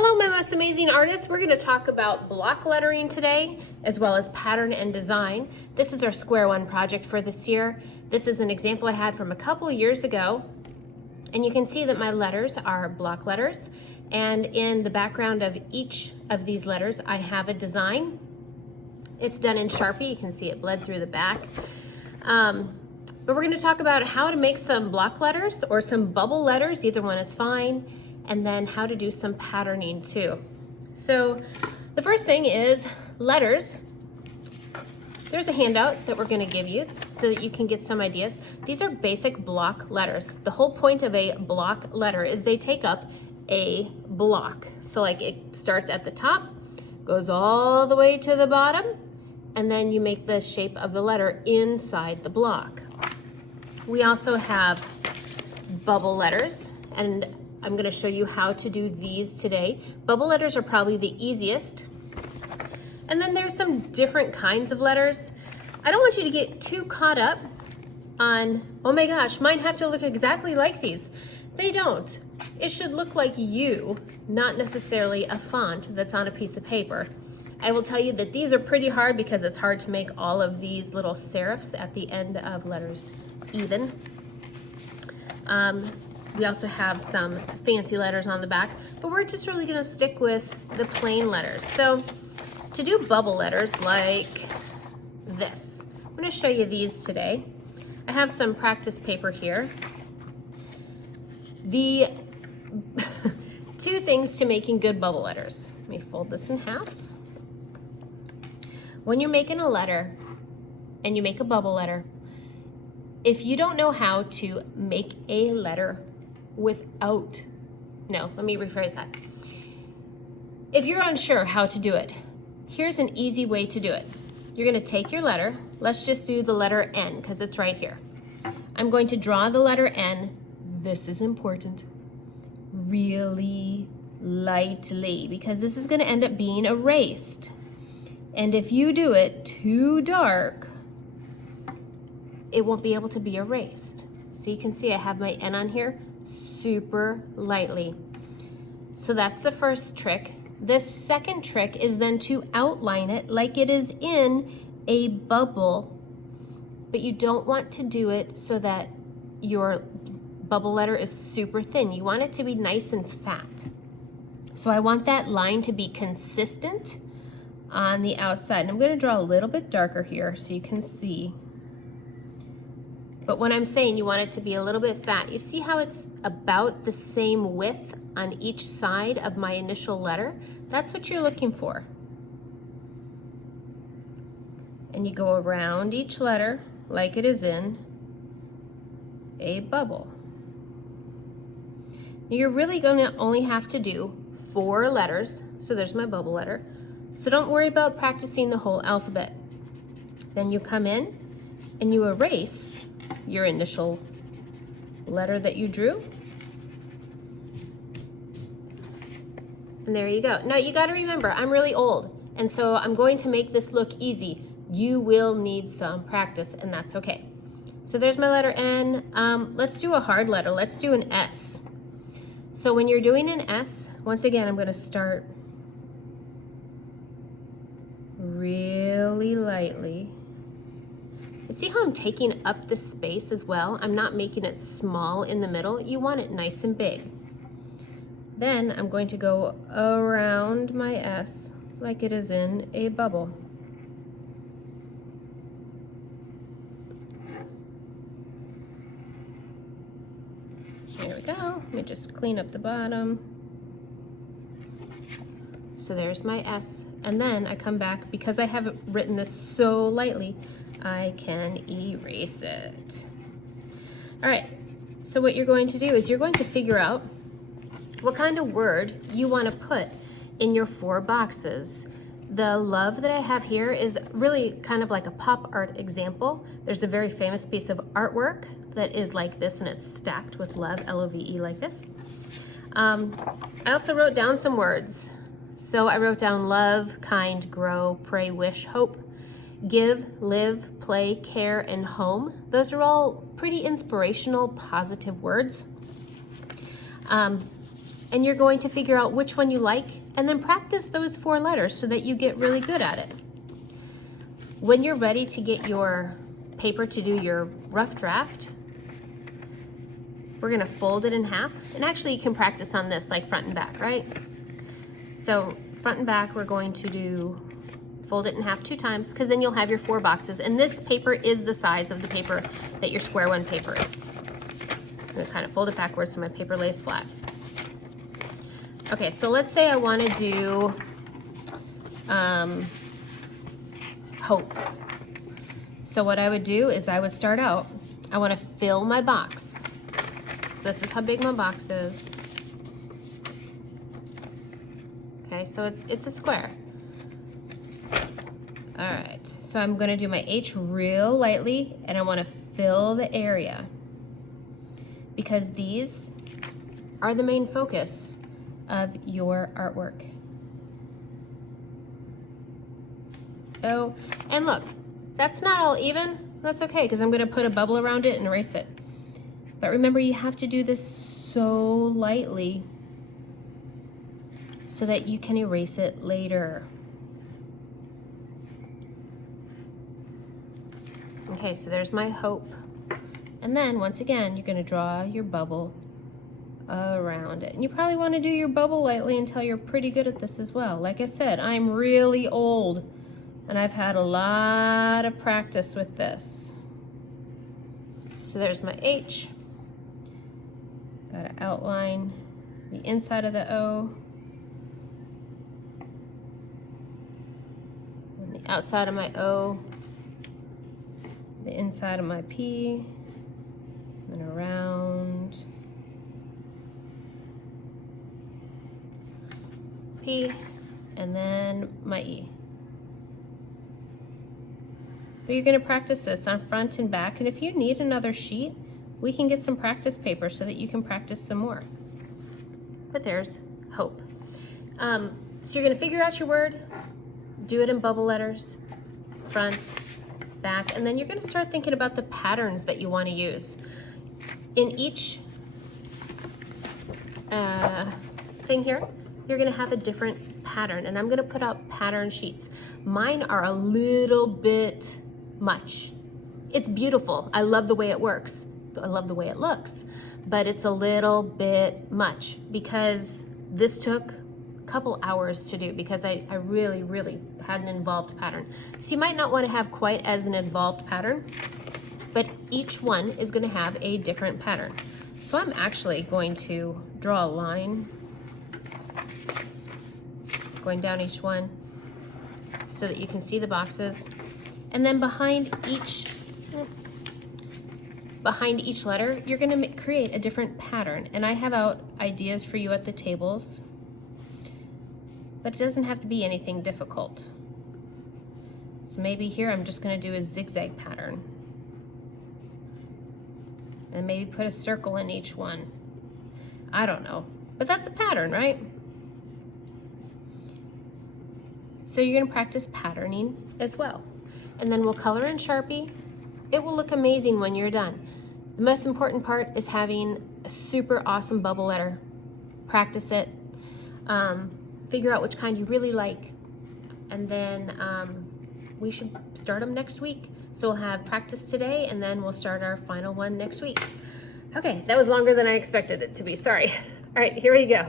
Hello, my most amazing artists. We're going to talk about block lettering today, as well as pattern and design. This is our Square One project for this year. This is an example I had from a couple years ago, and you can see that my letters are block letters, and in the background of each of these letters, I have a design. It's done in Sharpie. You can see it bled through the back. But we're going to talk about how to make some block letters or some bubble letters. Either one is fine. And then how to do some patterning too. So the first thing is letters. There's a handout that we're going to give you so that you can get some ideas. These are basic block letters. The whole point of a block letter is they take up a block. So like it starts at the top, goes all the way to the bottom, and then you make the shape of the letter inside the block. We also have bubble letters, and I'm going to show you how to do these today. Bubble letters are probably the easiest. And then there's some different kinds of letters. I don't want you to get too caught up on, oh my gosh, mine have to look exactly like these. They don't. It should look like you, not necessarily a font that's on a piece of paper. I will tell you that these are pretty hard because it's hard to make all of these little serifs at the end of letters even. We also have some fancy letters on the back, but we're just really gonna stick with the plain letters. So to do bubble letters like this, I'm gonna show you these today. I have some practice paper here. The two things to making good bubble letters. Let me fold this in half. When you're making a letter and you make a bubble letter, if you don't know how to make a letter let me rephrase that. If you're unsure how to do it, here's an easy way to do it. You're gonna take your letter, let's just do the letter N because it's right here. I'm going to draw the letter N, this is important, really lightly because this is gonna end up being erased. And if you do it too dark, it won't be able to be erased. So you can see I have my N on here super lightly. So that's the first trick. The second trick is then to outline it like it is in a bubble, but you don't want to do it so that your bubble letter is super thin. You want it to be nice and fat. So I want that line to be consistent on the outside. And I'm going to draw a little bit darker here so you can see. But when I'm saying you want it to be a little bit fat, you see how it's about the same width on each side of my initial letter? That's what you're looking for. And you go around each letter like it is in a bubble. Now you're really going to only have to do 4 letters. So there's my bubble letter. So don't worry about practicing the whole alphabet. Then you come in and you erase your initial letter that you drew. And there you go. Now you got to remember, I'm really old, and so I'm going to make this look easy. You will need some practice, and that's okay. So there's my letter N. Let's do a hard letter. Let's do an S. So when you're doing an S, once again, I'm going to start really lightly. You see how I'm taking up the space as well? I'm not making it small in the middle. You want it nice and big. Then I'm going to go around my S like it is in a bubble. There we go. Let me just clean up the bottom. So there's my S. And then I come back, because I have written this so lightly, I can erase it. All right, so what you're going to do is you're going to figure out what kind of word you want to put in your 4 boxes. The love that I have here is really kind of like a pop art example. There's a very famous piece of artwork that is like this, and it's stacked with love, L-O-V-E, like this. I also wrote down some words. So I wrote down love, kind, grow, pray, wish, hope, give, live, play, care, and home. Those are all pretty inspirational, positive words. and you're going to figure out which one you like and then practice those 4 letters so that you get really good at it. When you're ready to get your paper to do your rough draft, we're gonna fold it in half. And actually you can practice on this like front and back, right? So front and back, we're going to fold it in half 2 times because then you'll have your 4 boxes. And this paper is the size of the paper that your square one paper is. I'm gonna kind of fold it backwards so my paper lays flat. Okay, so let's say I wanna do hope. So what I would do is I would start out, I wanna fill my box. So this is how big my box is. Okay, so it's a square. All right, so I'm gonna do my H real lightly and I wanna fill the area because these are the main focus of your artwork. Oh, and look, that's not all even. That's okay, because I'm gonna put a bubble around it and erase it. But remember, you have to do this so lightly so that you can erase it later. Okay, so there's my hope. And then once again, you're gonna draw your bubble around it. And you probably wanna do your bubble lightly until you're pretty good at this as well. Like I said, I'm really old and I've had a lot of practice with this. So there's my H. Gotta outline the inside of the O. And the outside of my O. The inside of my P. And around P. And then my E. But you're gonna practice this on front and back, and if you need another sheet, we can get some practice paper so that you can practice some more. But there's hope. So you're gonna figure out your word, do it in bubble letters, front, back, and then you're gonna start thinking about the patterns that you wanna use. In each thing here, you're gonna have a different pattern, and I'm gonna put out pattern sheets. Mine are a little bit much. It's beautiful. I love the way it works. I love the way it looks, but it's a little bit much because this took a couple hours to do because I really, really had an involved pattern. So you might not want to have quite as an involved pattern, but each one is going to have a different pattern. So I'm actually going to draw a line going down each one so that you can see the boxes. And then behind each letter, you're gonna create a different pattern. And I have out ideas for you at the tables, but it doesn't have to be anything difficult. So maybe here I'm just gonna do a zigzag pattern. And maybe put a circle in each one. I don't know, but that's a pattern, right? So you're gonna practice patterning as well. And then we'll color in Sharpie. It will look amazing when you're done. The most important part is having a super awesome bubble letter. Practice it, figure out which kind you really like, and then we should start them next week. So we'll have practice today, and then we'll start our final one next week. Okay, that was longer than I expected it to be, sorry. All right, here we go.